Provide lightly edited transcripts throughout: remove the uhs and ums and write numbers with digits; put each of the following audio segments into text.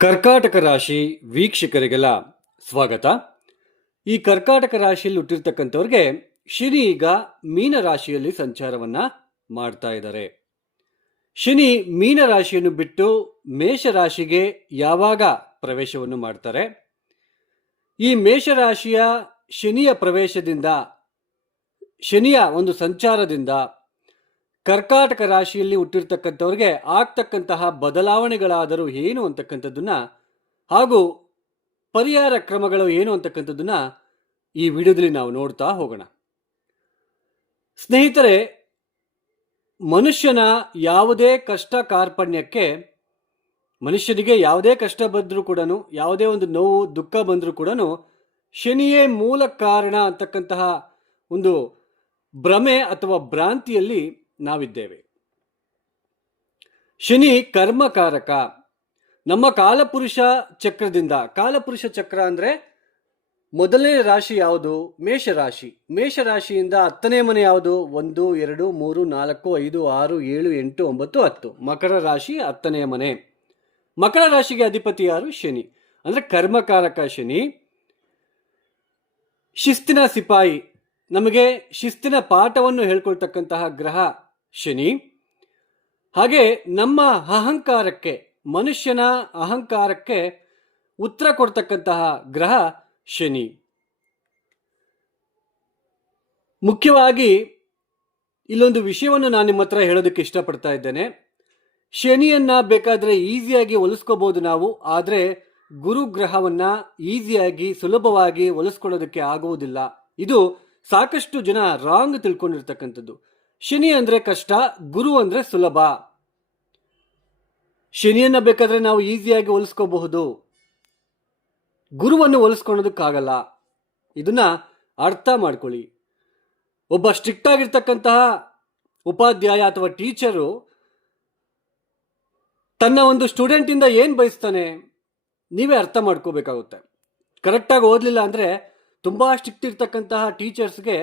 ಕರ್ಕಾಟಕ ರಾಶಿ ವೀಕ್ಷಕರಿಗೆಲ್ಲ ಸ್ವಾಗತ. ಈ ಕರ್ಕಾಟಕ ರಾಶಿಯಲ್ಲಿ ಹುಟ್ಟಿರ್ತಕ್ಕಂಥವ್ರಿಗೆ ಶನಿ ಈಗ ಮೀನ ರಾಶಿಯಲ್ಲಿ ಸಂಚಾರವನ್ನ ಮಾಡ್ತಾ ಇದ್ದಾರೆ. ಶನಿ ಮೀನ ರಾಶಿಯನ್ನು ಬಿಟ್ಟು ಮೇಷ ರಾಶಿಗೆ ಯಾವಾಗ ಪ್ರವೇಶವನ್ನು ಮಾಡ್ತಾರೆ? ಈ ಮೇಷರಾಶಿಯ ಶನಿಯ ಪ್ರವೇಶದಿಂದ, ಶನಿಯ ಒಂದು ಸಂಚಾರದಿಂದ ಕರ್ಕಾಟಕ ರಾಶಿಯಲ್ಲಿ ಹುಟ್ಟಿರ್ತಕ್ಕಂಥವ್ರಿಗೆ ಆಗ್ತಕ್ಕಂತಹ ಬದಲಾವಣೆಗಳಾದರೂ ಏನು ಅಂತಕ್ಕಂಥದ್ದನ್ನ, ಹಾಗೂ ಪರಿಹಾರ ಕ್ರಮಗಳು ಏನು ಅಂತಕ್ಕಂಥದ್ದನ್ನ ಈ ವಿಡಿಯೋದಲ್ಲಿ ನಾವು ನೋಡ್ತಾ ಹೋಗೋಣ. ಸ್ನೇಹಿತರೆ, ಮನುಷ್ಯನ ಯಾವುದೇ ಕಷ್ಟ ಕಾರ್ಪಣ್ಯಕ್ಕೆ, ಮನುಷ್ಯನಿಗೆ ಯಾವುದೇ ಕಷ್ಟ ಬಂದರೂ ಕೂಡ, ಯಾವುದೇ ಒಂದು ನೋವು ದುಃಖ ಬಂದರೂ ಕೂಡ ಶನಿಯೇ ಮೂಲ ಕಾರಣ ಅಂತಕ್ಕಂತಹ ಒಂದು ಭ್ರಮೆ ಅಥವಾ ಭ್ರಾಂತಿಯಲ್ಲಿ ನಾವಿದ್ದೇವೆ. ಶನಿ ಕರ್ಮಕಾರಕ. ನಮ್ಮ ಕಾಲಪುರುಷ ಚಕ್ರದಿಂದ, ಕಾಲಪುರುಷ ಚಕ್ರ ಅಂದ್ರೆ ಮೊದಲನೇ ರಾಶಿ ಯಾವುದು? ಮೇಷರಾಶಿ. ಮೇಷರಾಶಿಯಿಂದ 10ನೇ ಮನೆ ಯಾವುದು? 1, 2, 3, 4, 5, 6, 7, 8, 9, 10. ಮಕರ ರಾಶಿ 10ನೇ ಮನೆ. ಮಕರ ರಾಶಿಗೆ ಅಧಿಪತಿ ಯಾರು? ಶನಿ. ಅಂದ್ರೆ ಕರ್ಮಕಾರಕ ಶನಿ. ಶಿಸ್ತಿನ ಸಿಪಾಯಿ, ನಮಗೆ ಶಿಸ್ತಿನ ಪಾಠವನ್ನು ಹೇಳ್ಕೊಳ್ತಕ್ಕಂತಹ ಗ್ರಹ ಶನಿ. ಹಾಗೆ ನಮ್ಮ ಅಹಂಕಾರಕ್ಕೆ, ಮನುಷ್ಯನ ಅಹಂಕಾರಕ್ಕೆ ಉತ್ತರ ಕೊಡ್ತಕ್ಕಂತಹ ಗ್ರಹ ಶನಿ. ಮುಖ್ಯವಾಗಿ ಇಲ್ಲೊಂದು ವಿಷಯವನ್ನು ನಾನು ನಿಮ್ಮ ಹತ್ರ ಹೇಳೋದಕ್ಕೆ ಇಷ್ಟಪಡ್ತಾ ಇದ್ದೇನೆ. ಶನಿಯನ್ನ ಬೇಕಾದ್ರೆ ಈಸಿಯಾಗಿ ಹೊಲಿಸ್ಕೋಬಹುದು ನಾವು, ಆದರೆ ಗುರುಗ್ರಹವನ್ನ ಈಸಿಯಾಗಿ ಸುಲಭವಾಗಿ ಹೊಲಿಸ್ಕೊಳ್ಳೋದಕ್ಕೆ ಆಗುವುದಿಲ್ಲ. ಇದು ಸಾಕಷ್ಟು ಜನ ರಾಂಗ್ ತಿಳ್ಕೊಂಡಿರ್ತಕ್ಕಂಥದ್ದು. ಶನಿ ಅಂದ್ರೆ ಕಷ್ಟ, ಗುರು ಅಂದ್ರೆ ಸುಲಭ. ಶನಿಯನ್ನ ಬೇಕಾದ್ರೆ ನಾವು ಈಸಿಯಾಗಿ ಹೋಲಿಸ್ಕೋಬಹುದು, ಗುರುವನ್ನು ಹೋಲಿಸ್ಕೊಳ್ಳೋದಕ್ಕಾಗಲ್ಲ. ಇದನ್ನ ಅರ್ಥ ಮಾಡ್ಕೊಳ್ಳಿ. ಒಬ್ಬ ಸ್ಟ್ರಿಕ್ಟ್ ಆಗಿರ್ತಕ್ಕಂತಹ ಉಪಾಧ್ಯಾಯ ಅಥವಾ ಟೀಚರು ತನ್ನ ಒಂದು ಸ್ಟೂಡೆಂಟ್ ಇಂದ ಏನ್ ಬಯಸ್ತಾನೆ ನೀವೇ ಅರ್ಥ ಮಾಡ್ಕೋಬೇಕಾಗುತ್ತೆ. ಕರೆಕ್ಟಾಗಿ ಓದಲಿಲ್ಲ ಅಂದ್ರೆ, ತುಂಬಾ ಸ್ಟ್ರಿಕ್ಟ್ ಇರ್ತಕ್ಕಂತಹ ಟೀಚರ್ಸ್ಗೆ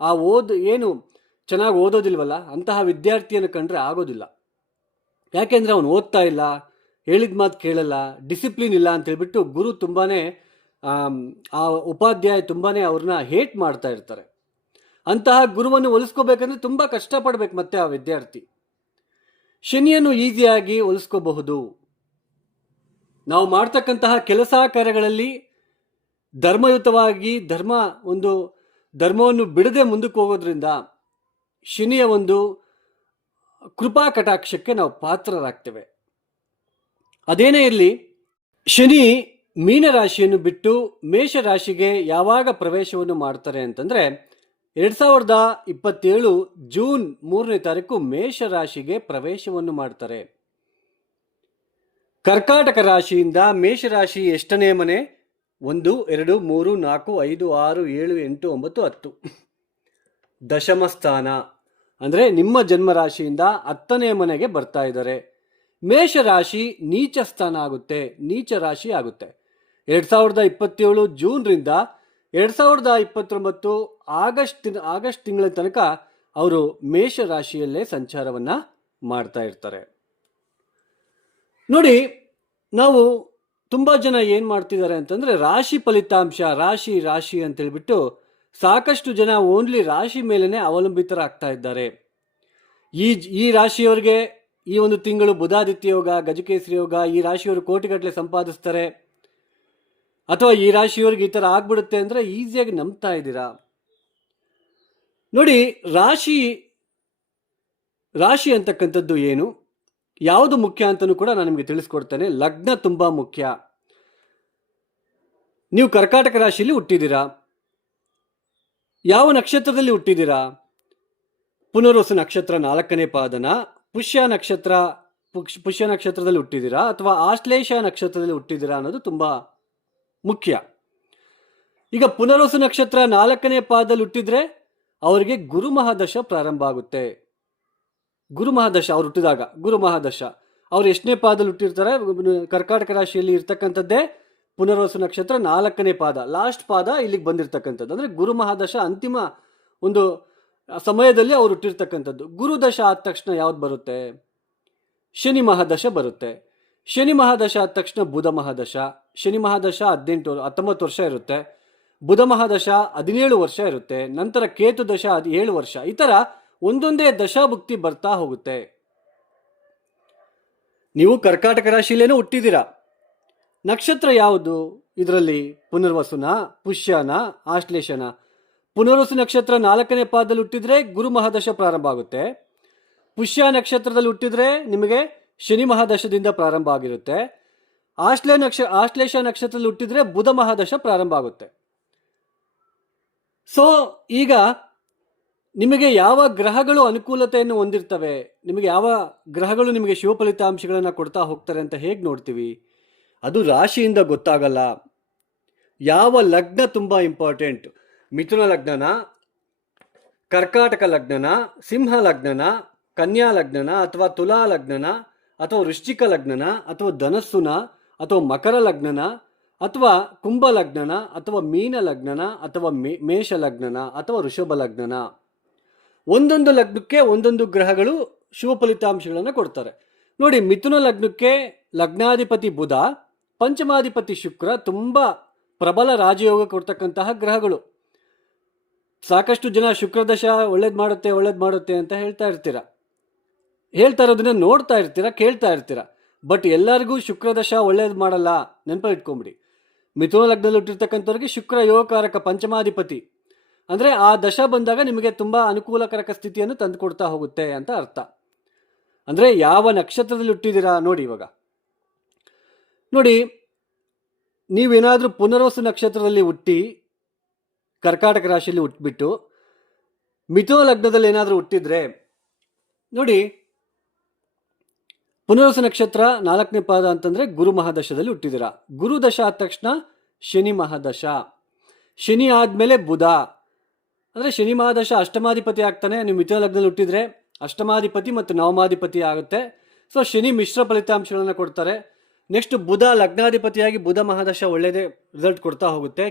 ಆ ಏನು ಚೆನ್ನಾಗಿ ಓದೋದಿಲ್ವಲ್ಲ, ಅಂತಹ ವಿದ್ಯಾರ್ಥಿಯನ್ನು ಕಂಡ್ರೆ ಆಗೋದಿಲ್ಲ. ಯಾಕೆಂದ್ರೆ ಅವನು ಓದ್ತಾ ಇಲ್ಲ, ಹೇಳಿದ ಮಾತು ಕೇಳಲ್ಲ, ಡಿಸಿಪ್ಲಿನ್ ಇಲ್ಲ ಅಂತ ಹೇಳ್ಬಿಟ್ಟು ಗುರು ತುಂಬಾನೇ ಆ ಉಪಾಧ್ಯಾಯ ತುಂಬಾನೇ ಅವ್ರನ್ನ ಹೇಟ್ ಮಾಡ್ತಾ ಇರ್ತಾರೆ. ಅಂತಹ ಗುರುವನ್ನು ಹೊಲಿಸ್ಕೋಬೇಕಂದ್ರೆ ತುಂಬಾ ಕಷ್ಟಪಡ್ಬೇಕು ಮತ್ತೆ ಆ ವಿದ್ಯಾರ್ಥಿ. ಶನಿಯನ್ನು ಈಸಿಯಾಗಿ ಹೊಲಿಸ್ಕೋಬಹುದು. ನಾವು ಮಾಡ್ತಕ್ಕಂತಹ ಕೆಲಸ ಕಾರ್ಯಗಳಲ್ಲಿ ಧರ್ಮಯುತವಾಗಿ ಧರ್ಮವನ್ನು ಬಿಡದೆ ಮುಂದಕ್ಕೆ ಹೋಗೋದ್ರಿಂದ ಶನಿಯ ಒಂದು ಕೃಪಾ ಕಟಾಕ್ಷಕ್ಕೆ ನಾವು ಪಾತ್ರರಾಗ್ತೇವೆ. ಅದೇನೇ ಇರಲಿ, ಶನಿ ಮೀನರಾಶಿಯನ್ನು ಬಿಟ್ಟು ಮೇಷರಾಶಿಗೆ ಯಾವಾಗ ಪ್ರವೇಶವನ್ನು ಮಾಡ್ತಾರೆ ಅಂತಂದ್ರೆ 2027 ಜೂನ್ 3ನೇ ತಾರೀಕು ಮೇಷರಾಶಿಗೆ ಪ್ರವೇಶವನ್ನು ಮಾಡ್ತಾರೆ. ಕರ್ಕಾಟಕ ರಾಶಿಯಿಂದ ಮೇಷರಾಶಿ ಎಷ್ಟನೇ ಮನೆ? 1, 2, 3, 4, 5, 6, 7, 8, 9, 10. ದಶಮ ಸ್ಥಾನ ಅಂದ್ರೆ ನಿಮ್ಮ ಜನ್ಮ ರಾಶಿಯಿಂದ 10ನೇ ಮನೆಗೆ ಬರ್ತಾ ಇದ್ದಾರೆ. ಮೇಷರಾಶಿ ನೀಚ ಸ್ಥಾನ ಆಗುತ್ತೆ, ನೀಚ ರಾಶಿ ಆಗುತ್ತೆ. 2027 ಜೂನ್ರಿಂದ 2029 ಆಗಸ್ಟ್ ತಿಂಗಳ ತನಕ ಅವರು ಮೇಷರಾಶಿಯಲ್ಲೇ ಸಂಚಾರವನ್ನ ಮಾಡ್ತಾ ಇರ್ತಾರೆ. ನೋಡಿ, ನಾವು ತುಂಬಾ ಜನ ಏನ್ ಮಾಡ್ತಿದ್ದಾರೆ ಅಂತಂದ್ರೆ, ರಾಶಿ ಫಲಿತಾಂಶ, ರಾಶಿ ಅಂತ ಹೇಳ್ಬಿಟ್ಟು ಸಾಕಷ್ಟು ಜನ ಓನ್ಲಿ ರಾಶಿ ಮೇಲೇನೆ ಅವಲಂಬಿತರಾಗ್ತಾ ಇದ್ದಾರೆ. ಈ ರಾಶಿಯವರಿಗೆ ಈ ಒಂದು ತಿಂಗಳು ಬುಧಾದಿತ್ಯ ಯೋಗ, ಗಜಕೇಸರಿ ಯೋಗ, ಈ ರಾಶಿಯವರು ಕೋಟಿಗಟ್ಟಲೆ ಸಂಪಾದಿಸ್ತಾರೆ, ಅಥವಾ ಈ ರಾಶಿಯವರಿಗೆ ಈ ತರ ಆಗ್ಬಿಡುತ್ತೆ ಅಂದ್ರೆ ಈಸಿಯಾಗಿ ನಂಬ್ತಾ ಇದ್ದೀರಾ. ನೋಡಿ, ರಾಶಿ ಅಂತಕ್ಕಂಥದ್ದು ಏನು, ಯಾವುದು ಮುಖ್ಯ ಅಂತಲೂ ಕೂಡ ನಾನು ನಿಮಗೆ ತಿಳಿಸ್ಕೊಡ್ತೇನೆ. ಲಗ್ನ ತುಂಬಾ ಮುಖ್ಯ. ನೀವು ಕರ್ಕಾಟಕ ರಾಶಿಯಲ್ಲಿ ಹುಟ್ಟಿದ್ದೀರಾ, ಯಾವ ನಕ್ಷತ್ರದಲ್ಲಿ ಹುಟ್ಟಿದ್ದೀರಾ? ಪುನರ್ವಸು ನಕ್ಷತ್ರ 4ನೇ ಪಾದನ, ಪುಷ್ಯ ನಕ್ಷತ್ರದಲ್ಲಿ ಹುಟ್ಟಿದ್ದೀರಾ, ಅಥವಾ ಆಶ್ಲೇಷ ನಕ್ಷತ್ರದಲ್ಲಿ ಹುಟ್ಟಿದ್ದೀರಾ ಅನ್ನೋದು ತುಂಬಾ ಮುಖ್ಯ. ಈಗ ಪುನರ್ವಸು ನಕ್ಷತ್ರ 4ನೇ ಪಾದದಲ್ಲಿ ಹುಟ್ಟಿದ್ರೆ ಅವರಿಗೆ ಗುರುಮಹಾದಶ ಪ್ರಾರಂಭ ಆಗುತ್ತೆ. ಗುರುಮಹಾದಶ ಅವ್ರು ಹುಟ್ಟಿದಾಗ ಗುರುಮಹಾದಶ. ಅವ್ರು ಎಷ್ಟನೇ ಪಾದದಲ್ಲಿ ಹುಟ್ಟಿರ್ತಾರೆ? ಕರ್ಕಾಟಕ ರಾಶಿಯಲ್ಲಿ ಇರ್ತಕ್ಕಂಥದ್ದೇ ಪುನರ್ವಸು ನಕ್ಷತ್ರ 4ನೇ ಪಾದ, ಲಾಸ್ಟ್ ಪಾದ ಇಲ್ಲಿಗೆ ಬಂದಿರತಕ್ಕಂಥದ್ದು. ಅಂದ್ರೆ ಗುರುಮಹಾದಶ ಅಂತಿಮ ಒಂದು ಸಮಯದಲ್ಲಿ ಅವ್ರು ಹುಟ್ಟಿರ್ತಕ್ಕಂಥದ್ದು. ಗುರುದಶ ಆದ ತಕ್ಷಣ ಯಾವ್ದು ಬರುತ್ತೆ? ಶನಿ ಮಹಾದಶ ಬರುತ್ತೆ. ಶನಿ ಮಹಾದಶ ಆದ ತಕ್ಷಣ ಬುಧ ಮಹಾದಶ. ಶನಿ ಮಹಾದಶ 19 ವರ್ಷ ಇರುತ್ತೆ, ಬುಧ ಮಹಾದಶ 17 ವರ್ಷ ಇರುತ್ತೆ, ನಂತರ ಕೇತು ದಶ 7 ವರ್ಷ. ಈ ಥರ ಒಂದೊಂದೇ ದಶಾಭುಕ್ತಿ ಬರ್ತಾ ಹೋಗುತ್ತೆ. ನೀವು ಕರ್ಕಾಟಕ ರಾಶಿಲೇನೂ ಹುಟ್ಟಿದ್ದೀರಾ. ನಕ್ಷತ್ರ ಯಾವುದು ಇದರಲ್ಲಿ? ಪುನರ್ವಸುನ, ಪುಷ್ಯನ, ಆಶ್ಲೇಷನ. ಪುನರ್ವಸು ನಕ್ಷತ್ರ 4ನೇ ಪಾದದಲ್ಲಿ ಹುಟ್ಟಿದ್ರೆ ಗುರು ಮಹಾದಶ ಪ್ರಾರಂಭ ಆಗುತ್ತೆ. ಪುಷ್ಯ ನಕ್ಷತ್ರದಲ್ಲಿ ಹುಟ್ಟಿದ್ರೆ ನಿಮಗೆ ಶನಿ ಮಹಾದಶದಿಂದ ಪ್ರಾರಂಭ ಆಗಿರುತ್ತೆ. ಆಶ್ಲೇಷ ನಕ್ಷತ್ರದಲ್ಲಿ ಹುಟ್ಟಿದ್ರೆ ಬುಧ ಮಹಾದಶ ಪ್ರಾರಂಭ ಆಗುತ್ತೆ. ಸೊ ಈಗ ನಿಮಗೆ ಯಾವ ಗ್ರಹಗಳು ಅನುಕೂಲತೆಯನ್ನು ಹೊಂದಿರ್ತವೆ, ನಿಮಗೆ ಯಾವ ಗ್ರಹಗಳು ನಿಮಗೆ ಶುಭ ಫಲಿತಾಂಶಗಳನ್ನು ಕೊಡ್ತಾ ಹೋಗ್ತಾರೆ ಅಂತ ಹೇಗೆ ನೋಡ್ತೀವಿ? ಅದು ರಾಶಿಯಿಂದ ಗೊತ್ತಾಗಲ್ಲ. ಯಾವ ಲಗ್ನ ತುಂಬ ಇಂಪಾರ್ಟೆಂಟ್. ಮಿಥುನ ಲಗ್ನನ, ಕರ್ಕಾಟಕ ಲಗ್ನನ, ಸಿಂಹ ಲಗ್ನನ, ಕನ್ಯಾ ಲಗ್ನನ, ಅಥವಾ ತುಲಾ ಲಗ್ನನ, ಅಥವಾ ವೃಶ್ಚಿಕ ಲಗ್ನನ, ಅಥವಾ ಧನಸ್ಸುನ, ಅಥವಾ ಮಕರ ಲಗ್ನನ, ಅಥವಾ ಕುಂಭ ಲಗ್ನನ, ಅಥವಾ ಮೀನ ಲಗ್ನನ, ಅಥವಾ ಮೇಷ ಲಗ್ನನ, ಅಥವಾ ವೃಷಭ ಲಗ್ನನ. ಒಂದೊಂದು ಲಗ್ನಕ್ಕೆ ಒಂದೊಂದು ಗ್ರಹಗಳು ಶುಭ ಫಲಿತಾಂಶಗಳನ್ನು ಕೊಡ್ತಾರೆ. ನೋಡಿ, ಮಿಥುನ ಲಗ್ನಕ್ಕೆ ಲಗ್ನಾಧಿಪತಿ ಬುಧ, ಪಂಚಮಾಧಿಪತಿ ಶುಕ್ರ ತುಂಬ ಪ್ರಬಲ ರಾಜಯೋಗ ಕೊಡ್ತಕ್ಕಂತಹ ಗ್ರಹಗಳು. ಸಾಕಷ್ಟು ಜನ ಶುಕ್ರದಶ ಒಳ್ಳೇದು ಮಾಡುತ್ತೆ ಅಂತ ಹೇಳ್ತಾ ಇರೋದನ್ನ ನೋಡ್ತಾ ಇರ್ತೀರಾ, ಕೇಳ್ತಾ ಇರ್ತೀರಾ. ಬಟ್ ಎಲ್ಲರಿಗೂ ಶುಕ್ರದಶ ಒಳ್ಳೇದು ಮಾಡಲ್ಲ, ನೆನಪ ಇಟ್ಕೊಂಬಿಡಿ. ಮಿಥುನ ಲಗ್ನದಲ್ಲಿ ಹುಟ್ಟಿರ್ತಕ್ಕಂಥವ್ರಿಗೆ ಶುಕ್ರ ಯೋಗಕಾರಕ ಪಂಚಮಾಧಿಪತಿ. ಅಂದರೆ ಆ ದಶ ಬಂದಾಗ ನಿಮಗೆ ತುಂಬ ಅನುಕೂಲಕರಕ ಸ್ಥಿತಿಯನ್ನು ತಂದುಕೊಡ್ತಾ ಹೋಗುತ್ತೆ ಅಂತ ಅರ್ಥ. ಅಂದರೆ ಯಾವ ನಕ್ಷತ್ರದಲ್ಲಿ ಹುಟ್ಟಿದ್ದೀರಾ ನೋಡಿ. ಇವಾಗ ನೋಡಿ, ನೀವೇನಾದರೂ ಪುನರ್ವಸು ನಕ್ಷತ್ರದಲ್ಲಿ ಹುಟ್ಟಿ ಕರ್ಕಾಟಕ ರಾಶಿಯಲ್ಲಿ ಹುಟ್ಟುಬಿಟ್ಟು ಮಿಥುನ ಲಗ್ನದಲ್ಲಿ ಏನಾದರೂ ಹುಟ್ಟಿದ್ರೆ ನೋಡಿ, ಪುನರ್ವಸು ನಕ್ಷತ್ರ 4ನೇ ಪಾದ ಅಂತಂದರೆ ಗುರು ಮಹಾದಶದಲ್ಲಿ ಹುಟ್ಟಿದ್ದೀರಾ. ಗುರು ದಶ ಆದ ತಕ್ಷಣ ಶನಿ ಮಹಾದಶ, ಶನಿ ಆದಮೇಲೆ ಬುಧ. ಅಂದರೆ ಶನಿ ಮಹಾದಶ ಅಷ್ಟಮಾಧಿಪತಿ ಆಗ್ತಾನೆ. ನೀವು ಮಿಥುನ ಲಗ್ನದಲ್ಲಿ ಹುಟ್ಟಿದ್ರೆ ಅಷ್ಟಮಾಧಿಪತಿ ಮತ್ತು ನವಮಾಧಿಪತಿ ಆಗುತ್ತೆ. ಸೊ ಶನಿ ಮಿಶ್ರ ಫಲಿತಾಂಶಗಳನ್ನು ಕೊಡ್ತಾರೆ. ನೆಕ್ಸ್ಟ್ ಬುಧ ಲಗ್ನಾಧಿಪತಿಯಾಗಿ ಬುಧ ಮಹಾದಶ ಒಳ್ಳೆಯದೇ ರಿಸಲ್ಟ್ ಕೊಡ್ತಾ ಹೋಗುತ್ತೆ.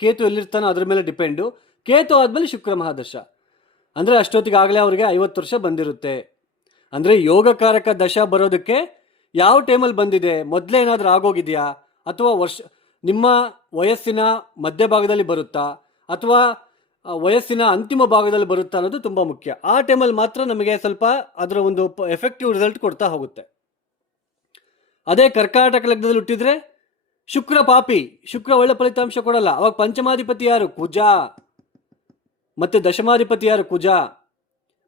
ಕೇತು ಎಲ್ಲಿರ್ತಾನೋ ಅದ್ರ ಮೇಲೆ ಡಿಪೆಂಡು. ಕೇತು ಆದಮೇಲೆ ಶುಕ್ರ ಮಹಾದಶ. ಅಂದರೆ ಅಷ್ಟೊತ್ತಿಗಾಗಲೇ ಅವರಿಗೆ 50 ವರ್ಷ ಬಂದಿರುತ್ತೆ. ಅಂದರೆ ಯೋಗಕಾರಕ ದಶ ಬರೋದಕ್ಕೆ ಯಾವ ಟೈಮಲ್ಲಿ ಬಂದಿದೆ, ಮೊದಲೇ ಏನಾದರೂ ಆಗೋಗಿದೆಯಾ, ಅಥವಾ ನಿಮ್ಮ ವಯಸ್ಸಿನ ಮಧ್ಯಭಾಗದಲ್ಲಿ ಬರುತ್ತಾ, ಅಥವಾ ವಯಸ್ಸಿನ ಅಂತಿಮ ಭಾಗದಲ್ಲಿ ಬರುತ್ತಾ ಅನ್ನೋದು ತುಂಬ ಮುಖ್ಯ. ಆ ಟೈಮಲ್ಲಿ ಮಾತ್ರ ನಮಗೆ ಸ್ವಲ್ಪ ಅದರ ಒಂದು ಎಫೆಕ್ಟಿವ್ ರಿಸಲ್ಟ್ ಕೊಡ್ತಾ ಹೋಗುತ್ತೆ. ಅದೇ ಕರ್ಕಾಟಕ ಲಗ್ನದಲ್ಲಿ ಹುಟ್ಟಿದ್ರೆ ಶುಕ್ರ ಪಾಪಿ, ಶುಕ್ರ ಒಳ್ಳೆ ಫಲಿತಾಂಶ ಕೊಡಲ್ಲ. ಅವಾಗ ಪಂಚಮಾಧಿಪತಿ ಯಾರು? ಕುಜ. ಮತ್ತೆ ದಶಮಾಧಿಪತಿ ಯಾರು? ಕುಜ.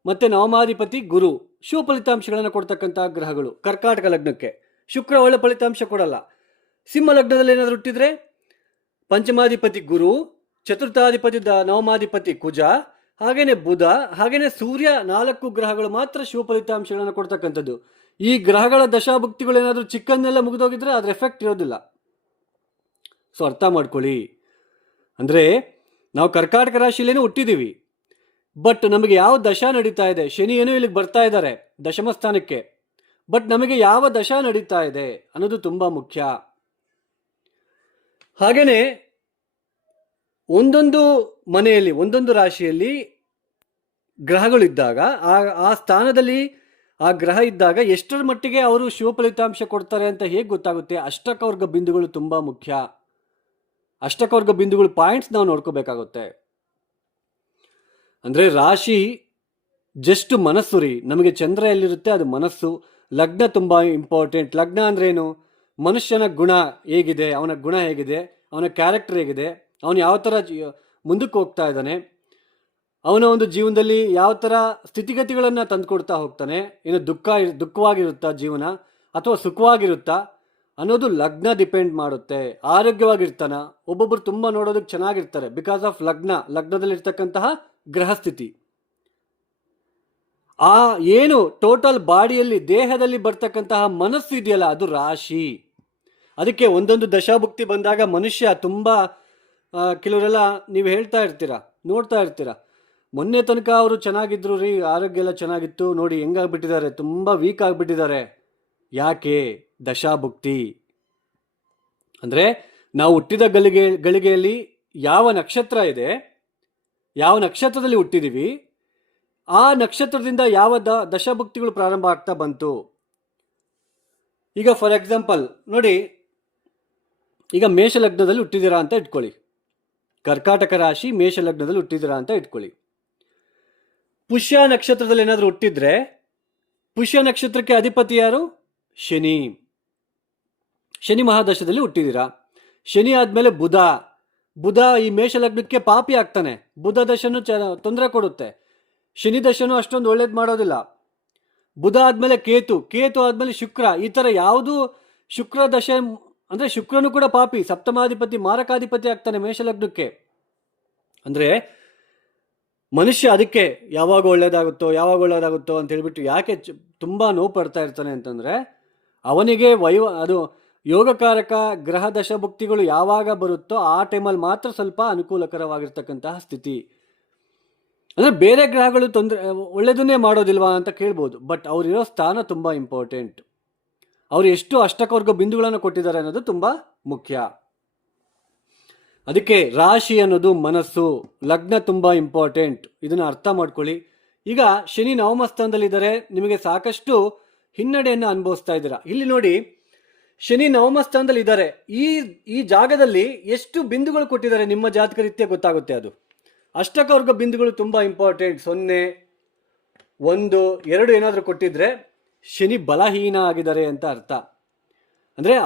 ಮತ್ತೆ ನವಮಾಧಿಪತಿ ಗುರು. ಶುಭ ಫಲಿತಾಂಶಗಳನ್ನು ಕೊಡ್ತಕ್ಕಂತಹ ಗ್ರಹಗಳು ಕರ್ಕಾಟಕ ಲಗ್ನಕ್ಕೆ. ಶುಕ್ರ ಒಳ್ಳೆ ಫಲಿತಾಂಶ ಕೊಡಲ್ಲ. ಸಿಂಹ ಲಗ್ನದಲ್ಲಿ ಏನಾದರೂ ಹುಟ್ಟಿದ್ರೆ ಪಂಚಮಾಧಿಪತಿ ಗುರು, ಚತುರ್ಥಾಧಿಪತಿ ನವಮಾಧಿಪತಿ ಕುಜ, ಹಾಗೇನೆ ಬುಧ, ಹಾಗೇನೆ ಸೂರ್ಯ. 4 ಗ್ರಹಗಳು ಮಾತ್ರ ಶುಭ ಫಲಿತಾಂಶಗಳನ್ನು ಕೊಡ್ತಕ್ಕಂಥದ್ದು. ಈ ಗ್ರಹಗಳ ದಶಾಭುಕ್ತಿಗಳು ಏನಾದರೂ ಚಿಕ್ಕನ್ನೆಲ್ಲ ಮುಗಿದೋಗಿದ್ರೆ ಅದ್ರ ಎಫೆಕ್ಟ್ ಇರೋದಿಲ್ಲ. ಸೊ ಅರ್ಥ ಮಾಡ್ಕೊಳ್ಳಿ. ಅಂದರೆ ನಾವು ಕರ್ಕಾಟಕ ರಾಶಿಯಲ್ಲೇನೂ ಹುಟ್ಟಿದ್ದೀವಿ, ಬಟ್ ನಮಗೆ ಯಾವ ದಶಾ ನಡೀತಾ ಇದೆ, ಶನಿ ಏನೋ ಇಲ್ಲಿಗೆ ಬರ್ತಾ ಇದ್ದಾರೆ ದಶಮ ಸ್ಥಾನಕ್ಕೆ, ಬಟ್ ನಮಗೆ ಯಾವ ದಶಾ ನಡೀತಾ ಇದೆ ಅನ್ನೋದು ತುಂಬ ಮುಖ್ಯ. ಹಾಗೇನೆ ಒಂದೊಂದು ಮನೆಯಲ್ಲಿ ಒಂದೊಂದು ರಾಶಿಯಲ್ಲಿ ಗ್ರಹಗಳಿದ್ದಾಗ ಆ ಸ್ಥಾನದಲ್ಲಿ ಆ ಗ್ರಹ ಇದ್ದಾಗ ಎಷ್ಟರ ಮಟ್ಟಿಗೆ ಅವರು ಶುಭ ಫಲಿತಾಂಶ ಕೊಡ್ತಾರೆ ಅಂತ ಹೇಗೆ ಗೊತ್ತಾಗುತ್ತೆ? ಅಷ್ಟಕವರ್ಗ ಬಿಂದುಗಳು ತುಂಬ ಮುಖ್ಯ. ಅಷ್ಟಕವರ್ಗ ಬಿಂದುಗಳು ಪಾಯಿಂಟ್ಸ್ ನಾವು ನೋಡ್ಕೋಬೇಕಾಗುತ್ತೆ. ಅಂದರೆ ರಾಶಿ ಜಸ್ಟ್ ಮನಸ್ಸು ರೀ. ನಮಗೆ ಚಂದ್ರ ಎಲ್ಲಿರುತ್ತೆ ಅದು ಮನಸ್ಸು. ಲಗ್ನ ತುಂಬ ಇಂಪಾರ್ಟೆಂಟ್. ಲಗ್ನ ಅಂದ್ರೆ ಏನು? ಮನುಷ್ಯನ ಗುಣ ಹೇಗಿದೆ, ಅವನ ಗುಣ ಹೇಗಿದೆ, ಅವನ ಕ್ಯಾರೆಕ್ಟರ್ ಹೇಗಿದೆ, ಅವನು ಯಾವ ಥರ ಮುಂದಕ್ಕೆ ಹೋಗ್ತಾ ಇದ್ದಾನೆ, ಅವನ ಒಂದು ಜೀವನದಲ್ಲಿ ಯಾವ ಥರ ಸ್ಥಿತಿಗತಿಗಳನ್ನು ತಂದುಕೊಡ್ತಾ ಹೋಗ್ತಾನೆ, ಏನು ದುಃಖವಾಗಿರುತ್ತಾ ಜೀವನ ಅಥವಾ ಸುಖವಾಗಿರುತ್ತಾ ಅನ್ನೋದು ಲಗ್ನ ಡಿಪೆಂಡ್ ಮಾಡುತ್ತೆ. ಆರೋಗ್ಯವಾಗಿರ್ತಾನ, ಒಬ್ಬೊಬ್ಬರು ತುಂಬ ನೋಡೋದಕ್ಕೆ ಚೆನ್ನಾಗಿರ್ತಾರೆ ಬಿಕಾಸ್ ಆಫ್ ಲಗ್ನದಲ್ಲಿರ್ತಕ್ಕಂತಹ ಗ್ರಹ ಸ್ಥಿತಿ. ಆ ಏನು ಟೋಟಲ್ ಬಾಡಿಯಲ್ಲಿ ದೇಹದಲ್ಲಿ ಬರ್ತಕ್ಕಂತಹ ಮನಸ್ಸು ಇದೆಯಲ್ಲ ಅದು ರಾಶಿ. ಅದಕ್ಕೆ ಒಂದೊಂದು ದಶಾಭುಕ್ತಿ ಬಂದಾಗ ಮನುಷ್ಯ ತುಂಬ ಕೆಲವರೆಲ್ಲ ನೀವು ಹೇಳ್ತಾ ಇರ್ತೀರಾ, ನೋಡ್ತಾ ಇರ್ತೀರಾ, ಮೊನ್ನೆ ತನಕ ಅವರು ಚೆನ್ನಾಗಿದ್ರು ರೀ, ಆರೋಗ್ಯ ಎಲ್ಲ ಚೆನ್ನಾಗಿತ್ತು, ನೋಡಿ ಹೆಂಗಾಗ್ಬಿಟ್ಟಿದ್ದಾರೆ, ತುಂಬ ವೀಕ್ ಆಗಿಬಿಟ್ಟಿದ್ದಾರೆ. ಯಾಕೆ? ದಶಾಭುಕ್ತಿ. ಅಂದರೆ ನಾವು ಹುಟ್ಟಿದ ಗಳಿಗೆಯಲ್ಲಿ ಯಾವ ನಕ್ಷತ್ರ ಇದೆ, ಯಾವ ನಕ್ಷತ್ರದಲ್ಲಿ ಹುಟ್ಟಿದ್ದೀವಿ, ಆ ನಕ್ಷತ್ರದಿಂದ ಯಾವ ದಶಾಭುಕ್ತಿಗಳು ಪ್ರಾರಂಭ ಆಗ್ತಾ ಬಂತು. ಈಗ ಫಾರ್ ಎಕ್ಸಾಂಪಲ್ ನೋಡಿ, ಈಗ ಮೇಷ ಲಗ್ನದಲ್ಲಿ ಹುಟ್ಟಿದ್ದೀರಾ ಅಂತ ಇಟ್ಕೊಳ್ಳಿ, ಕರ್ಕಾಟಕ ರಾಶಿ ಮೇಷ ಲಗ್ನದಲ್ಲಿ ಹುಟ್ಟಿದ್ದೀರಾ ಅಂತ ಇಟ್ಕೊಳ್ಳಿ. ಪುಷ್ಯ ನಕ್ಷತ್ರದಲ್ಲಿ ಏನಾದರೂ ಹುಟ್ಟಿದ್ರೆ, ಪುಷ್ಯ ನಕ್ಷತ್ರಕ್ಕೆ ಅಧಿಪತಿ ಯಾರು? ಶನಿ. ಶನಿ ಮಹಾದಶದಲ್ಲಿ ಹುಟ್ಟಿದ್ದೀರಾ. ಶನಿ ಆದಮೇಲೆ ಬುಧ. ಬುಧ ಈ ಮೇಷ ಲಗ್ನಕ್ಕೆ ಪಾಪಿ ಆಗ್ತಾನೆ. ಬುಧ ದಶನು ತೊಂದರೆ ಕೊಡುತ್ತೆ. ಶನಿ ದಶನು ಅಷ್ಟೊಂದು ಒಳ್ಳೇದು ಮಾಡೋದಿಲ್ಲ. ಬುಧ ಆದಮೇಲೆ ಕೇತು. ಕೇತು ಆದಮೇಲೆ ಶುಕ್ರ. ಈ ಥರ ಯಾವುದು ಶುಕ್ರ ದಶೆ ಅಂದರೆ ಶುಕ್ರನು ಕೂಡ ಪಾಪಿ, ಸಪ್ತಮಾಧಿಪತಿ, ಮಾರಕಾಧಿಪತಿ ಆಗ್ತಾನೆ ಮೇಷಲಗ್ನಕ್ಕೆ. ಅಂದರೆ ಮನುಷ್ಯ ಅದಕ್ಕೆ ಯಾವಾಗ ಒಳ್ಳೇದಾಗುತ್ತೋ ಅಂತ ಹೇಳ್ಬಿಟ್ಟು ಯಾಕೆ ತುಂಬ ನೋವು ಪಡ್ತಾ ಇರ್ತಾನೆ ಅಂತಂದರೆ, ಅವನಿಗೆ ಅದು ಯೋಗಕಾರಕ ಗ್ರಹ ದಶಭುಕ್ತಿಗಳು ಯಾವಾಗ ಬರುತ್ತೋ ಆ ಟೈಮಲ್ಲಿ ಮಾತ್ರ ಸ್ವಲ್ಪ ಅನುಕೂಲಕರವಾಗಿರ್ತಕ್ಕಂತಹ ಸ್ಥಿತಿ. ಅಂದರೆ ಬೇರೆ ಗ್ರಹಗಳು ಒಳ್ಳೆಯದನ್ನೇ ಮಾಡೋದಿಲ್ವಾ ಅಂತ ಕೇಳ್ಬೋದು. ಬಟ್ ಅವರಿರೋ ಸ್ಥಾನ ತುಂಬ ಇಂಪಾರ್ಟೆಂಟ್. ಅವರು ಎಷ್ಟು ಅಷ್ಟಕವರ್ಗ ಬಿಂದುಗಳನ್ನು ಕೊಟ್ಟಿದ್ದಾರೆ ಅನ್ನೋದು ತುಂಬ ಮುಖ್ಯ. ಅದಕ್ಕೆ ರಾಶಿ ಅನ್ನೋದು ಮನಸ್ಸು, ಲಗ್ನ ತುಂಬ ಇಂಪಾರ್ಟೆಂಟ್. ಇದನ್ನು ಅರ್ಥ ಮಾಡ್ಕೊಳ್ಳಿ. ಈಗ ಶನಿ ನವಮ ಸ್ಥಾನದಲ್ಲಿದ್ದಾರೆ, ನಿಮಗೆ ಸಾಕಷ್ಟು ಹಿನ್ನಡೆಯನ್ನು ಅನುಭವಿಸ್ತಾ ಇದ್ದೀರಾ. ಇಲ್ಲಿ ನೋಡಿ, ಶನಿ ನವಮ ಸ್ಥಾನದಲ್ಲಿ ಇದ್ದಾರೆ. ಈ ಜಾಗದಲ್ಲಿ ಎಷ್ಟು ಬಿಂದುಗಳು ಕೊಟ್ಟಿದ್ದಾರೆ ನಿಮ್ಮ ಜಾತಕ ರೀತ್ಯ ಗೊತ್ತಾಗುತ್ತೆ. ಅದು ಅಷ್ಟಕವರ್ಗ ಬಿಂದುಗಳು ತುಂಬ ಇಂಪಾರ್ಟೆಂಟ್. 0, 1, 2 ಏನಾದರೂ ಕೊಟ್ಟಿದ್ರೆ ಶನಿ ಬಲಹೀನ ಆಗಿದ್ದಾರೆ ಅಂತ ಅರ್ಥ. ಅಂದರೆ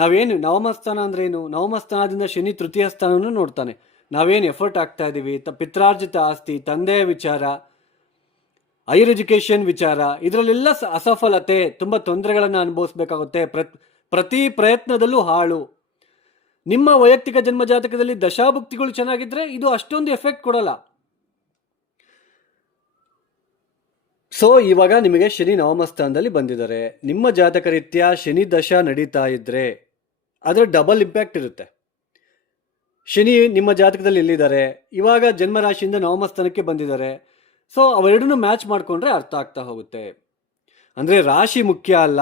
ನಾವೇನು ನವಮ ಸ್ಥಾನ ಅಂದ್ರೆ ಏನು? ನವಮ ಸ್ಥಾನದಿಂದ ಶನಿ ತೃತೀಯ ಸ್ಥಾನವನ್ನು ನೋಡ್ತಾನೆ. ನಾವೇನು ಎಫರ್ಟ್ ಆಗ್ತಾ ಇದ್ದೀವಿ, ಪಿತ್ರಾರ್ಜಿತ ಆಸ್ತಿ, ತಂದೆಯ ವಿಚಾರ, ಹೈಯರ್ ಎಜುಕೇಷನ್ ವಿಚಾರ, ಇದರಲ್ಲೆಲ್ಲ ಅಸಫಲತೆ, ತುಂಬ ತೊಂದರೆಗಳನ್ನು ಅನುಭವಿಸ್ಬೇಕಾಗುತ್ತೆ. ಪ್ರತಿ ಪ್ರಯತ್ನದಲ್ಲೂ ಹಾಳು. ನಿಮ್ಮ ವೈಯಕ್ತಿಕ ಜನ್ಮ ಜಾತಕದಲ್ಲಿ ದಶಾಭುಕ್ತಿಗಳು ಚೆನ್ನಾಗಿದ್ರೆ ಇದು ಅಷ್ಟೊಂದು ಎಫೆಕ್ಟ್ ಕೊಡಲ್ಲ. ಸೊ ಇವಾಗ ನಿಮಗೆ ಶನಿ ನವಮ ಸ್ಥಾನದಲ್ಲಿ ಬಂದಿದ್ದಾರೆ. ನಿಮ್ಮ ಜಾತಕ ರೀತ್ಯ ಶನಿ ದಶ ನಡೀತಾ ಇದ್ರೆ ಅದರ ಡಬಲ್ ಇಂಪ್ಯಾಕ್ಟ್ ಇರುತ್ತೆ. ಶನಿ ನಿಮ್ಮ ಜಾತಕದಲ್ಲಿ ಎಲ್ಲಿದ್ದಾರೆ, ಇವಾಗ ಜನ್ಮರಾಶಿಯಿಂದ ನವಮ ಸ್ಥಾನಕ್ಕೆ ಬಂದಿದ್ದಾರೆ. ಸೊ ಅವೆರಡನ್ನೂ ಮ್ಯಾಚ್ ಮಾಡಿಕೊಂಡ್ರೆ ಅರ್ಥ ಆಗ್ತಾ ಹೋಗುತ್ತೆ. ಅಂದರೆ ರಾಶಿ ಮುಖ್ಯ ಅಲ್ಲ,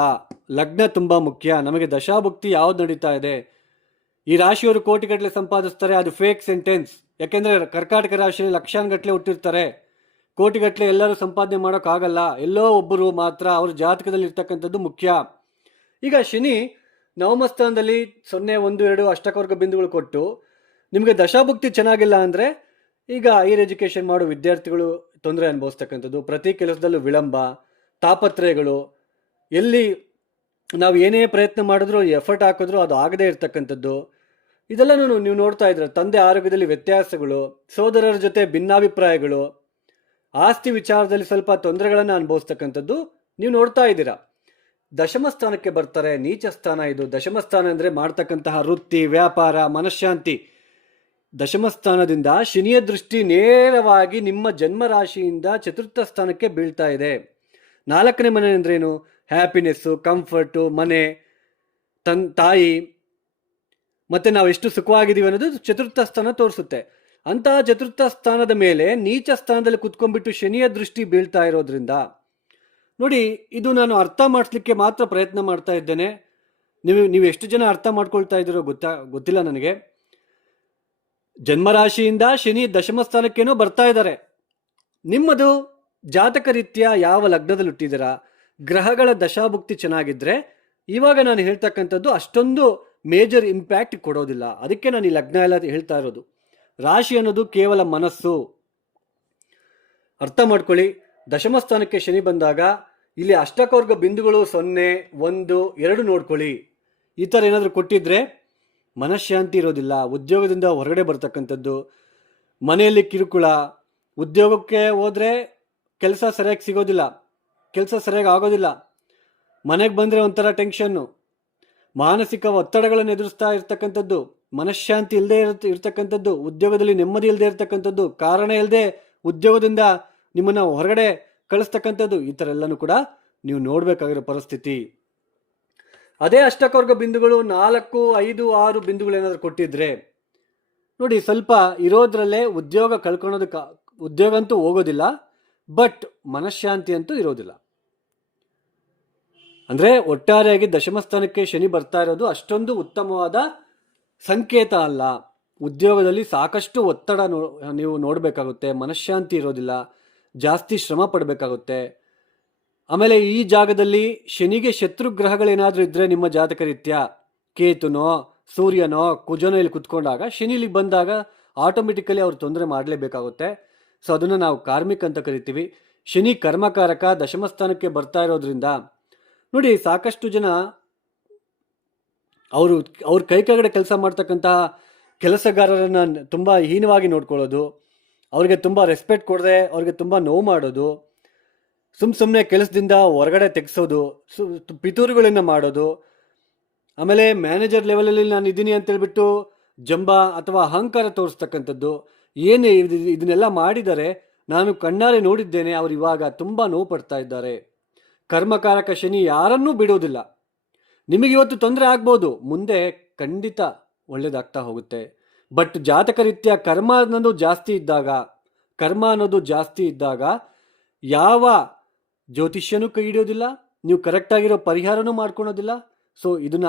ಲಗ್ನ ತುಂಬ ಮುಖ್ಯ. ನಮಗೆ ದಶಾಭುಕ್ತಿ ಯಾವ್ದು ನಡೀತಾ ಇದೆ, ಈ ರಾಶಿಯವರು ಕೋಟಿಗಟ್ಟಲೆ ಸಂಪಾದಿಸ್ತಾರೆ, ಅದು ಫೇಕ್ ಸೆಂಟೆನ್ಸ್. ಯಾಕೆಂದರೆ ಕರ್ಕಾಟಕ ರಾಶಿಯಲ್ಲಿ ಲಕ್ಷಾನುಗಟ್ಟಲೆ ಹುಟ್ಟಿರ್ತಾರೆ. ಕೋಟಿಗಟ್ಟಲೆ ಎಲ್ಲರೂ ಸಂಪಾದನೆ ಮಾಡೋಕ್ಕಾಗಲ್ಲ, ಎಲ್ಲೋ ಒಬ್ಬರು ಮಾತ್ರ. ಅವ್ರ ಜಾತಕದಲ್ಲಿ ಇರ್ತಕ್ಕಂಥದ್ದು ಮುಖ್ಯ. ಈಗ ಶನಿ ನವಮ ಸ್ಥಾನದಲ್ಲಿ 0, 1, 2 ಅಷ್ಟಕವರ್ಗ ಬಿಂದುಗಳು ಕೊಟ್ಟು ನಿಮಗೆ ದಶಾಭುಕ್ತಿ ಚೆನ್ನಾಗಿಲ್ಲ ಅಂದರೆ, ಈಗ ಹೈಯರ್ ಎಜುಕೇಷನ್ ಮಾಡೋ ವಿದ್ಯಾರ್ಥಿಗಳು ತೊಂದರೆ ಅನುಭವಿಸ್ತಕ್ಕಂಥದ್ದು, ಪ್ರತಿ ಕೆಲಸದಲ್ಲೂ ವಿಳಂಬ, ತಾಪತ್ರಯಗಳು, ಎಲ್ಲಿ ನಾವು ಏನೇ ಪ್ರಯತ್ನ ಮಾಡಿದ್ರು ಎಫರ್ಟ್ ಹಾಕಿದ್ರು ಅದು ಆಗದೇ ಇರ್ತಕ್ಕಂಥದ್ದು, ಇದೆಲ್ಲ ನೀವು ನೋಡ್ತಾ ಇದ್ರೆ. ತಂದೆ ಆರೋಗ್ಯದಲ್ಲಿ ವ್ಯತ್ಯಾಸಗಳು, ಸೋದರರ ಜೊತೆ ಭಿನ್ನಾಭಿಪ್ರಾಯಗಳು, ಆಸ್ತಿ ವಿಚಾರದಲ್ಲಿ ಸ್ವಲ್ಪ ತೊಂದರೆಗಳನ್ನು ಅನುಭವಿಸ್ತಕ್ಕಂಥದ್ದು ನೀವು ನೋಡ್ತಾ ಇದ್ದೀರಾ. ದಶಮ ಸ್ಥಾನಕ್ಕೆ ಬರ್ತಾರೆ, ನೀಚ ಸ್ಥಾನ ಇದು. ದಶಮ ಸ್ಥಾನ ಅಂದರೆ ಮಾಡ್ತಕ್ಕಂತಹ ವೃತ್ತಿ, ವ್ಯಾಪಾರ, ಮನಃಶಾಂತಿ. ದಶಮ ಸ್ಥಾನದಿಂದ ಶನಿಯ ದೃಷ್ಟಿ ನೇರವಾಗಿ ನಿಮ್ಮ ಜನ್ಮ ರಾಶಿಯಿಂದ ಚತುರ್ಥ ಸ್ಥಾನಕ್ಕೆ ಬೀಳ್ತಾ ಇದೆ. 4ನೇ ಮನೆ ಅಂದ್ರೇನು? ಹ್ಯಾಪಿನೆಸ್ಸು, ಕಂಫರ್ಟು, ಮನೆ, ತಾಯಿ, ಮತ್ತೆ ನಾವು ಎಷ್ಟು ಸುಖವಾಗಿದ್ದೀವಿ ಅನ್ನೋದು ಚತುರ್ಥ ಸ್ಥಾನ ತೋರಿಸುತ್ತೆ. ಅಂತಹ ಚತುರ್ಥ ಸ್ಥಾನದ ಮೇಲೆ ನೀಚ ಸ್ಥಾನದಲ್ಲಿ ಕುತ್ಕೊಂಡ್ಬಿಟ್ಟು ಶನಿಯ ದೃಷ್ಟಿ ಬೀಳ್ತಾ ಇರೋದ್ರಿಂದ ನೋಡಿ, ಇದು ನಾನು ಅರ್ಥ ಮಾಡಿಸ್ಲಿಕ್ಕೆ ಮಾತ್ರ ಪ್ರಯತ್ನ ಮಾಡ್ತಾ ಇದ್ದೇನೆ. ನೀವು ಎಷ್ಟು ಜನ ಅರ್ಥ ಮಾಡ್ಕೊಳ್ತಾ ಇದ್ದೀರೋ ಗೊತ್ತಿಲ್ಲ ನನಗೆ. ಜನ್ಮರಾಶಿಯಿಂದ ಶನಿ ದಶಮ ಸ್ಥಾನಕ್ಕೇನೋ ಬರ್ತಾ ಇದ್ದಾರೆ. ನಿಮ್ಮದು ಜಾತಕ ರೀತ್ಯ ಯಾವ ಲಗ್ನದಲ್ಲಿ ಹುಟ್ಟಿದ್ದೀರಾ, ಗ್ರಹಗಳ ದಶಾಭುಕ್ತಿ ಚೆನ್ನಾಗಿದ್ರೆ ಇವಾಗ ನಾನು ಹೇಳ್ತಕ್ಕಂಥದ್ದು ಅಷ್ಟೊಂದು ಮೇಜರ್ ಇಂಪ್ಯಾಕ್ಟ್ ಕೊಡೋದಿಲ್ಲ. ಅದಕ್ಕೆ ನಾನು ಈ ಲಗ್ನ ಎಲ್ಲ ಹೇಳ್ತಾ ಇರೋದು. ರಾಶಿ ಅನ್ನೋದು ಕೇವಲ ಮನಸ್ಸು. ಅರ್ಥ ಮಾಡ್ಕೊಳ್ಳಿ. ದಶಮ ಸ್ಥಾನಕ್ಕೆ ಶನಿ ಬಂದಾಗ ಇಲ್ಲಿ ಅಷ್ಟಕವರ್ಗ ಬಿಂದುಗಳು 0, 1, 2 ನೋಡ್ಕೊಳ್ಳಿ. ಈ ಥರ ಏನಾದರೂ ಕೊಟ್ಟಿದ್ರೆ ಮನಃಶಾಂತಿ ಇರೋದಿಲ್ಲ, ಉದ್ಯೋಗದಿಂದ ಹೊರಗಡೆ ಬರ್ತಕ್ಕಂಥದ್ದು, ಮನೆಯಲ್ಲಿ ಕಿರುಕುಳ, ಉದ್ಯೋಗಕ್ಕೆ ಹೋದರೆ ಕೆಲಸ ಸರಿಯಾಗಿ ಸಿಗೋದಿಲ್ಲ, ಕೆಲಸ ಸರಿಯಾಗಿ ಆಗೋದಿಲ್ಲ, ಮನೆಗೆ ಬಂದರೆ ಒಂಥರ ಟೆನ್ಷನ್ನು, ಮಾನಸಿಕ ಒತ್ತಡಗಳನ್ನು ಎದುರಿಸ್ತಾ ಇರ್ತಕ್ಕಂಥದ್ದು, ಮನಃಶಾಂತಿ ಇಲ್ಲದೆ ಇರ್ತಕ್ಕಂಥದ್ದು, ಉದ್ಯೋಗದಲ್ಲಿ ನೆಮ್ಮದಿ ಇಲ್ಲದೆ ಇರ್ತಕ್ಕಂಥದ್ದು, ಕಾರಣ ಇಲ್ಲದೆ ಉದ್ಯೋಗದಿಂದ ನಿಮ್ಮನ್ನು ಹೊರಗಡೆ ಕಳಿಸ್ತಕ್ಕಂಥದ್ದು, ಈ ಥರ ಎಲ್ಲನೂ ಕೂಡ ನೀವು ನೋಡಬೇಕಾಗಿರೋ ಪರಿಸ್ಥಿತಿ. ಅದೇ ಅಷ್ಟಕವರ್ಗ ಬಿಂದುಗಳು 4, 5, 6 ಬಿಂದುಗಳು ಏನಾದರೂ ಕೊಟ್ಟಿದ್ರೆ ನೋಡಿ, ಸ್ವಲ್ಪ ಇರೋದ್ರಲ್ಲೇ ಉದ್ಯೋಗ ಕಳ್ಕೊಳೋದಕ್ಕೆ, ಉದ್ಯೋಗ ಅಂತೂ ಹೋಗೋದಿಲ್ಲ, ಬಟ್ ಮನಃಶಾಂತಿ ಅಂತೂ ಇರೋದಿಲ್ಲ. ಅಂದರೆ ಒಟ್ಟಾರೆಯಾಗಿ ದಶಮ ಸ್ಥಾನಕ್ಕೆ ಶನಿ ಬರ್ತಾ ಇರೋದು ಅಷ್ಟೊಂದು ಉತ್ತಮವಾದ ಸಂಕೇತ ಅಲ್ಲ. ಉದ್ಯೋಗದಲ್ಲಿ ಸಾಕಷ್ಟು ಒತ್ತಡ ನೀವು ನೋಡಬೇಕಾಗುತ್ತೆ, ಮನಃಶಾಂತಿ ಇರೋದಿಲ್ಲ, ಜಾಸ್ತಿ ಶ್ರಮ ಪಡಬೇಕಾಗುತ್ತೆ. ಆಮೇಲೆ ಈ ಜಾಗದಲ್ಲಿ ಶನಿಗೆ ಶತ್ರು ಗ್ರಹಗಳೇನಾದ್ರೂ ಇದ್ರೆ ನಿಮ್ಮ ಜಾತಕ ರೀತ್ಯ ಕೇತುನೋ ಸೂರ್ಯನೋ ಕುಜನೋ ಇಲ್ಲಿ ಕುತ್ಕೊಂಡಾಗ ಶನಿ ಇಲ್ಲಿಗೆ ಬಂದಾಗ ಆಟೋಮೆಟಿಕಲಿ ಅವ್ರು ತೊಂದರೆ ಮಾಡಲೇಬೇಕಾಗುತ್ತೆ. ಸೊ ಅದನ್ನು ನಾವು ಕಾರ್ಮಿಕ್ ಅಂತ ಕರಿತೀವಿ. ಶನಿ ಕರ್ಮಕಾರಕ ದಶಮ ಸ್ಥಾನಕ್ಕೆ ಬರ್ತಾ ಇರೋದ್ರಿಂದ ನೋಡಿ, ಸಾಕಷ್ಟು ಜನ ಅವ್ರ ಕೈ ಕೆಳಗಡೆ ಕೆಲಸ ಮಾಡ್ತಕ್ಕಂತಹ ಕೆಲಸಗಾರರನ್ನ ತುಂಬ ಹೀನವಾಗಿ ನೋಡ್ಕೊಳ್ಳೋದು, ಅವ್ರಿಗೆ ತುಂಬ ರೆಸ್ಪೆಕ್ಟ್ ಕೊಡದೆ ಅವ್ರಿಗೆ ತುಂಬ ನೋವು ಮಾಡೋದು, ಸುಮ್ಮನೆ ಕೆಲಸದಿಂದ ಹೊರಗಡೆ ತೆಗೆಸೋದು, ಪಿತೂರುಗಳನ್ನ ಮಾಡೋದು, ಆಮೇಲೆ ಮ್ಯಾನೇಜರ್ ಲೆವೆಲಲ್ಲಿ ನಾನು ಇದ್ದೀನಿ ಅಂತೇಳ್ಬಿಟ್ಟು ಜಂಬ ಅಥವಾ ಅಹಂಕಾರ ತೋರಿಸ್ತಕ್ಕಂಥದ್ದು, ಏನು ಇದನ್ನೆಲ್ಲ ಮಾಡಿದರೆ ನಾನು ಕಣ್ಣಾರೆ ನೋಡಿದ್ದೇನೆ. ಅವ್ರು ಇವಾಗ ತುಂಬ ನೋವು ಪಡ್ತಾ ಇದ್ದಾರೆ. ಕರ್ಮಕಾರಕ ಶನಿ ಯಾರನ್ನೂ ಬಿಡೋದಿಲ್ಲ. ನಿಮಗಿವತ್ತು ತೊಂದರೆ ಆಗ್ಬೋದು, ಮುಂದೆ ಖಂಡಿತ ಒಳ್ಳೇದಾಗ್ತಾ ಹೋಗುತ್ತೆ. ಬಟ್ ಜಾತಕ ರೀತ್ಯ ಕರ್ಮ ಅನ್ನೋದು ಜಾಸ್ತಿ ಇದ್ದಾಗ ಯಾವ ಜ್ಯೋತಿಷ್ಯನೂ ಕೈ ಹಿಡಿಯೋದಿಲ್ಲ, ನೀವು ಕರೆಕ್ಟಾಗಿರೋ ಪರಿಹಾರನೂ ಮಾಡ್ಕೊಳೋದಿಲ್ಲ. ಸೊ ಇದನ್ನ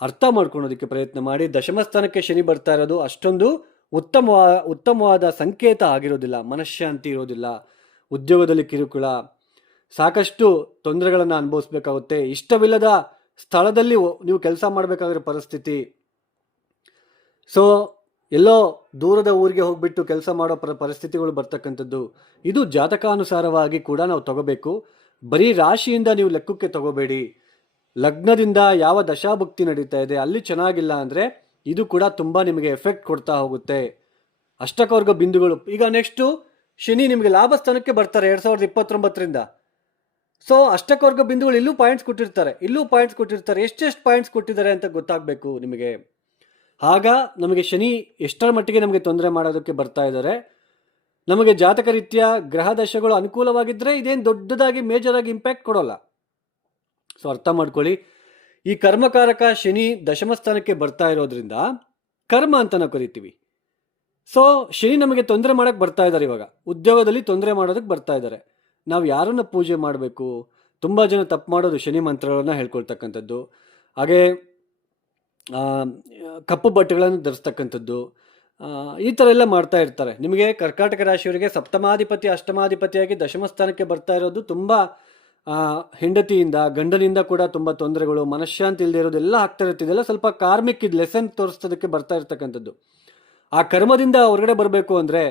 ಅರ್ಥ ಮಾಡ್ಕೊಳೋದಕ್ಕೆ ಪ್ರಯತ್ನ ಮಾಡಿ. ದಶಮ ಸ್ಥಾನಕ್ಕೆ ಶನಿ ಬರ್ತಾ ಇರೋದು ಅಷ್ಟೊಂದು ಉತ್ತಮವಾದ ಸಂಕೇತ ಆಗಿರೋದಿಲ್ಲ. ಮನಃಶಾಂತಿ ಇರೋದಿಲ್ಲ, ಉದ್ಯೋಗದಲ್ಲಿ ಕಿರುಕುಳ, ಸಾಕಷ್ಟು ತೊಂದರೆಗಳನ್ನು ಅನುಭವಿಸ್ಬೇಕಾಗುತ್ತೆ. ಇಷ್ಟವಿಲ್ಲದ ಸ್ಥಳದಲ್ಲಿ ನೀವು ಕೆಲಸ ಮಾಡಬೇಕಾಗಿರೋ ಪರಿಸ್ಥಿತಿ. ಸೊ ಎಲ್ಲೋ ದೂರದ ಊರಿಗೆ ಹೋಗ್ಬಿಟ್ಟು ಕೆಲಸ ಮಾಡೋ ಪರಿಸ್ಥಿತಿಗಳು ಬರ್ತಕ್ಕಂಥದ್ದು. ಇದು ಜಾತಕಾನುಸಾರವಾಗಿ ಕೂಡ ನಾವು ತಗೋಬೇಕು. ಬರೀ ರಾಶಿಯಿಂದ ನೀವು ಲೆಕ್ಕಕ್ಕೆ ತಗೋಬೇಡಿ. ಲಗ್ನದಿಂದ ಯಾವ ದಶಾಭುಕ್ತಿ ನಡೀತಾ ಇದೆ ಅಲ್ಲಿ ಚೆನ್ನಾಗಿಲ್ಲ ಅಂದರೆ ಇದು ಕೂಡ ತುಂಬ ನಿಮಗೆ ಎಫೆಕ್ಟ್ ಕೊಡ್ತಾ ಹೋಗುತ್ತೆ. ಅಷ್ಟಕವರ್ಗ ಬಿಂದುಗಳು. ಈಗ ನೆಕ್ಸ್ಟು ಶನಿ ನಿಮಗೆ ಲಾಭ ಸ್ಥಾನಕ್ಕೆ ಬರ್ತಾರೆ 2029ರಿಂದ. ಸೊ ಅಷ್ಟಕವರ್ಗ ಬಿಂದುಗಳು ಇಲ್ಲೂ ಪಾಯಿಂಟ್ಸ್ ಕೊಟ್ಟಿರ್ತಾರೆ. ಎಷ್ಟೆಷ್ಟು ಪಾಯಿಂಟ್ಸ್ ಕೊಟ್ಟಿದ್ದಾರೆ ಅಂತ ಗೊತ್ತಾಗಬೇಕು ನಿಮಗೆ. ಆಗ ನಮಗೆ ಶನಿ ಎಷ್ಟರ ಮಟ್ಟಿಗೆ ನಮಗೆ ತೊಂದರೆ ಮಾಡೋದಕ್ಕೆ ಬರ್ತಾ ಇದ್ದಾರೆ. ನಮಗೆ ಜಾತಕ ರೀತ್ಯ ಗ್ರಹ ದಶಗಳು ಅನುಕೂಲವಾಗಿದ್ದರೆ ಇದೇನು ದೊಡ್ಡದಾಗಿ ಮೇಜರಾಗಿ ಇಂಪ್ಯಾಕ್ಟ್ ಕೊಡೋಲ್ಲ. ಸೊ ಅರ್ಥ ಮಾಡ್ಕೊಳ್ಳಿ. ಈ ಕರ್ಮಕಾರಕ ಶನಿ ದಶಮ ಸ್ಥಾನಕ್ಕೆ ಬರ್ತಾ ಇರೋದ್ರಿಂದ ಕರ್ಮ ಅಂತ ನಾವು ಕರಿತೀವಿ. ಸೊ ಶನಿ ನಮಗೆ ತೊಂದರೆ ಮಾಡೋಕ್ಕೆ ಬರ್ತಾ ಇದ್ದಾರೆ. ಇವಾಗ ಉದ್ಯೋಗದಲ್ಲಿ ತೊಂದರೆ ಮಾಡೋದಕ್ಕೆ ಬರ್ತಾ ಇದ್ದಾರೆ. ನಾವು ಯಾರನ್ನು ಪೂಜೆ ಮಾಡಬೇಕು? ತುಂಬ ಜನ ತಪ್ಪು ಮಾಡೋದು ಶನಿ ಮಂತ್ರಗಳನ್ನು ಹೇಳ್ಕೊಳ್ತಕ್ಕಂಥದ್ದು, ಹಾಗೆ ಕಪ್ಪು ಬಟ್ಟೆಗಳನ್ನು ಧರಿಸ್ತಕ್ಕಂಥದ್ದು, ಈ ಥರ ಎಲ್ಲ ಮಾಡ್ತಾ ಇರ್ತಾರೆ. ನಿಮಗೆ ಕರ್ಕಾಟಕ ರಾಶಿಯವರಿಗೆ ಸಪ್ತಮಾಧಿಪತಿ ಅಷ್ಟಮಾಧಿಪತಿಯಾಗಿ ದಶಮ ಸ್ಥಾನಕ್ಕೆ ಬರ್ತಾ ಇರೋದು ತುಂಬ ಹೆಂಡತಿಯಿಂದ ಗಂಡನಿಂದ ಕೂಡ ತುಂಬ ತೊಂದರೆಗಳು, ಮನಃಶಾಂತಿ ಇಲ್ಲದೆ ಇರೋದೆಲ್ಲ ಆಗ್ತಾ ಇರ್ತಿದೆಲ್ಲ ಸ್ವಲ್ಪ ಕಾರ್ಮಿಕ್ ಇದು ಲೆಸನ್ ತೋರಿಸೋದಕ್ಕೆ ಬರ್ತಾ ಇರ್ತಕ್ಕಂಥದ್ದು. ಆ ಕರ್ಮದಿಂದ ಹೊರಗಡೆ ಬರಬೇಕು ಅಂದರೆ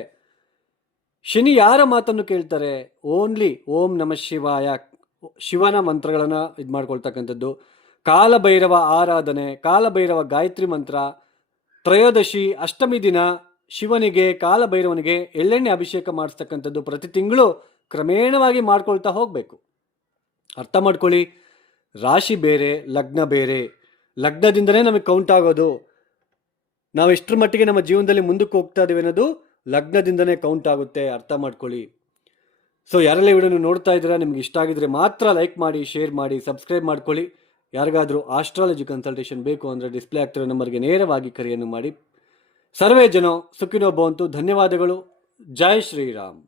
ಶನಿ ಯಾರ ಮಾತನ್ನು ಕೇಳ್ತಾರೆ? ಓನ್ಲಿ ಓಂ ನಮಃ ಶಿವಾಯ, ಶಿವನ ಮಂತ್ರಗಳನ್ನು ಇದು ಮಾಡ್ಕೊಳ್ತಕ್ಕಂಥದ್ದು, ಕಾಲಭೈರವ ಆರಾಧನೆ, ಕಾಲಭೈರವ ಗಾಯತ್ರಿ ಮಂತ್ರ, ತ್ರಯೋದಶಿ ಅಷ್ಟಮಿ ದಿನ ಶಿವನಿಗೆ ಕಾಲಭೈರವನಿಗೆ ಎಳ್ಳೆಣ್ಣೆ ಅಭಿಷೇಕ ಮಾಡಿಸ್ತಕ್ಕಂಥದ್ದು ಪ್ರತಿ ತಿಂಗಳು ಕ್ರಮೇಣವಾಗಿ ಮಾಡ್ಕೊಳ್ತಾ ಹೋಗಬೇಕು. ಅರ್ಥ ಮಾಡ್ಕೊಳ್ಳಿ. ರಾಶಿ ಬೇರೆ, ಲಗ್ನ ಬೇರೆ. ಲಗ್ನದಿಂದನೇ ನಮಗೆ ಕೌಂಟ್ ಆಗೋದು. ನಾವು ಎಷ್ಟರ ಮಟ್ಟಿಗೆ ನಮ್ಮ ಜೀವನದಲ್ಲಿ ಮುಂದಕ್ಕೆ ಹೋಗ್ತಾ ಇದ್ದೀವಿ ಅನ್ನೋದು ಲಗ್ನದಿಂದನೇ ಕೌಂಟ್ ಆಗುತ್ತೆ. ಅರ್ಥ ಮಾಡ್ಕೊಳ್ಳಿ. ಸೊ ಯಾರೆಲ್ಲ ವಿಡಿಯೋನ ನೋಡ್ತಾ ಇದ್ದೀರಾ, ನಿಮ್ಗೆ ಇಷ್ಟ ಆಗಿದ್ರೆ ಮಾತ್ರ ಲೈಕ್ ಮಾಡಿ, ಶೇರ್ ಮಾಡಿ, ಸಬ್ಸ್ಕ್ರೈಬ್ ಮಾಡ್ಕೊಳ್ಳಿ. ಯಾರಿಗಾದರೂ ಆಸ್ಟ್ರಾಲಜಿ ಕನ್ಸಲ್ಟೇಷನ್ ಬೇಕು ಅಂದರೆ ಡಿಸ್ಪ್ಲೇ ಆಗ್ತಿರೋ ನಂಬರ್ಗೆ ನೇರವಾಗಿ ಕರೆಯನ್ನು ಮಾಡಿ. ಸರ್ವೇ ಜನ ಸುಖಿನೋ ಭವಂತು. ಧನ್ಯವಾದಗಳು. ಜೈ ಶ್ರೀರಾಮ್.